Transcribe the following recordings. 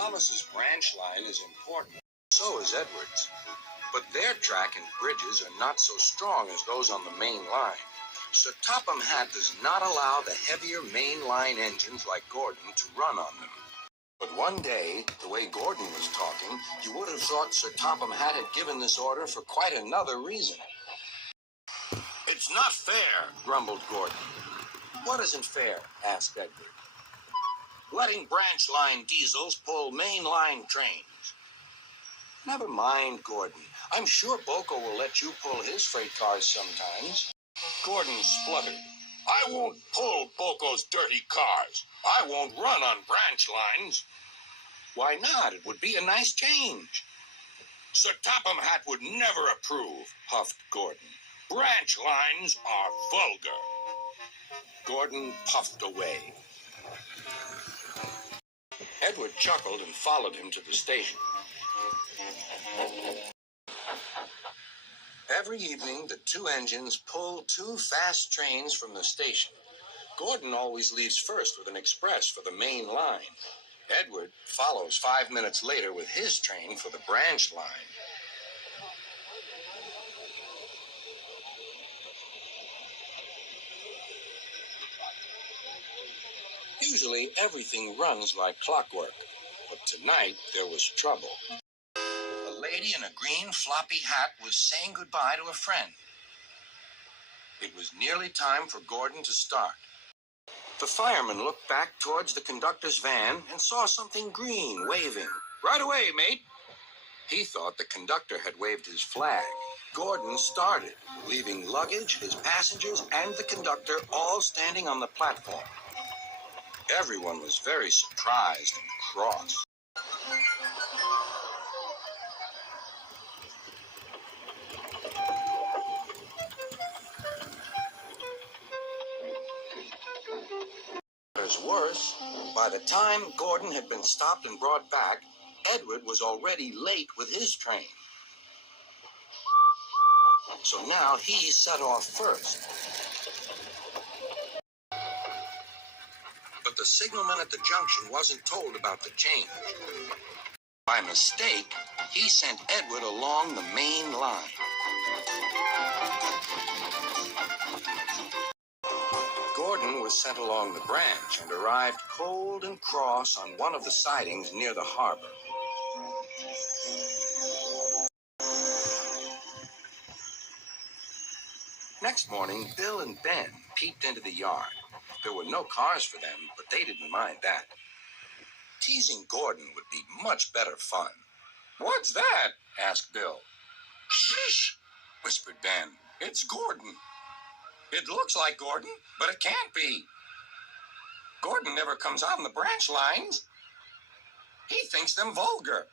Thomas's branch line is important. So is Edward's. But their track and bridges are not so strong as those on the main line. Sir Topham Hatt does not allow the heavier main line engines like Gordon to run on them. But one day, the way Gordon was talking, you would have thought Sir Topham Hatt had given this order for quite another reason. "It's not fair," grumbled Gordon. "What isn't fair?" asked Edward. "Letting branch line diesels pull main line trains." "Never mind, Gordon. I'm sure Boco will let you pull his freight cars sometimes." Gordon spluttered. "I won't pull Boco's dirty cars. I won't run on branch lines." "Why not? It would be a nice change." "Sir Topham Hatt would never approve," huffed Gordon. "Branch lines are vulgar." Gordon puffed away. Edward chuckled and followed him to the station. Every evening, the two engines pull two fast trains from the station. Gordon always leaves first with an express for the main line. Edward follows 5 minutes later with his train for the branch line. Usually, everything runs like clockwork, but tonight there was trouble. A lady in a green floppy hat was saying goodbye to a friend. It was nearly time for Gordon to start. The fireman looked back towards the conductor's van and saw something green waving. "Right away, mate." He thought the conductor had waved his flag. Gordon started, leaving luggage, his passengers, and the conductor all standing on the platform. Everyone was very surprised and cross. Worse, by the time Gordon had been stopped and brought back, Edward was already late with his train. So now he set off first. But the signalman at the junction wasn't told about the change. By mistake, he sent Edward along the main line. Gordon was sent along the branch and arrived cold and cross on one of the sidings near the harbor. Next morning, Bill and Ben peeped into the yard. There were no cars for them, but they didn't mind that. Teasing Gordon would be much better fun. "What's that?" asked Bill. "Shh," whispered Ben. "It's Gordon. It looks like Gordon, but it can't be. Gordon never comes on the branch lines. He thinks them vulgar."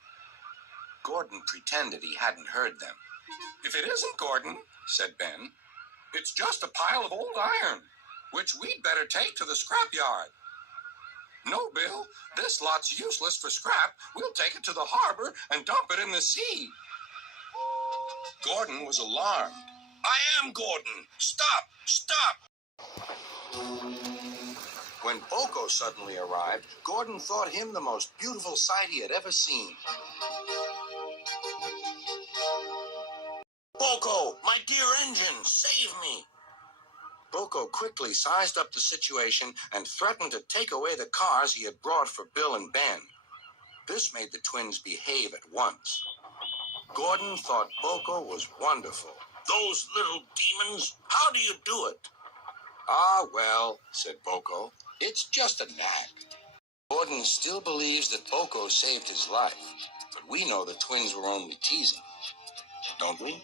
Gordon pretended he hadn't heard them. "If it isn't Gordon," said Ben, "it's just a pile of old iron, which we'd better take to the scrapyard." "No, Bill, this lot's useless for scrap. We'll take it to the harbor and dump it in the sea." Gordon was alarmed. "I am Gordon. Stop! Stop!" When Boco suddenly arrived, Gordon thought him the most beautiful sight he had ever seen. "Boco, my dear engine, save me!" Boco quickly sized up the situation and threatened to take away the cars he had brought for Bill and Ben. This made the twins behave at once. Gordon thought Boco was wonderful. "Those little demons, how do you do it?" "Ah, well," said Boco, "it's just an act." Gordon still believes that Boco saved his life, but we know the twins were only teasing, don't we?